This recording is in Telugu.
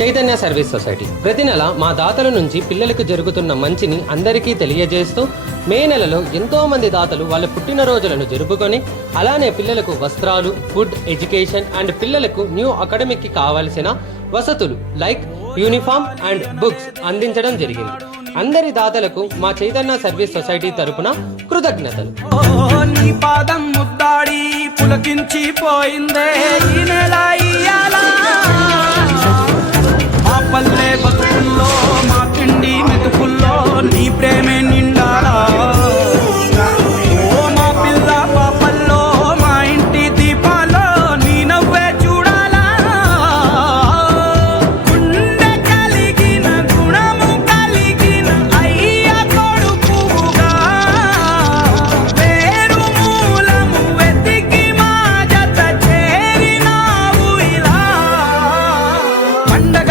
చైతన్య సర్వీస్ సొసైటీ ప్రతి నెల మా దాతల నుంచి పిల్లలకు జరుగుతున్న మంచిని అందరికీ తెలియజేస్తూ మే నెలలో ఎంతో మంది దాతలు వాళ్ళ పుట్టినరోజులను జరుపుకొని అలానే పిల్లలకు వస్త్రాలు, ఫుడ్, ఎడ్యుకేషన్ అండ్ పిల్లలకు న్యూ అకాడమిక్ కి కావాల్సిన వసతులు లైక్ యూనిఫామ్ అండ్ బుక్స్ అందించడం జరిగింది. అందరి దాతలకు మా చైతన్య సర్వీస్ సొసైటీ తరపున కృతజ్ఞతలు. నీ పాదం ముద్దాడి పులకించిపోయిందే ఈ నెల ఇయ్యాల. మా పల్లె బతుకుల్లో మా తిండి మెతుకుల్లో నీ ప్రేమే నిండాలా. ఓ మా పిల్ల పాపల్లో మా ఇంటి దీపాల్లో నీ నవ్వే చూడాలా. గుండె కలిగిన గుణము కలిగిన అయ్య కొడుకుగా పేరు మూలము వెతికి మా జత చేరినావు ఇలా. పండగ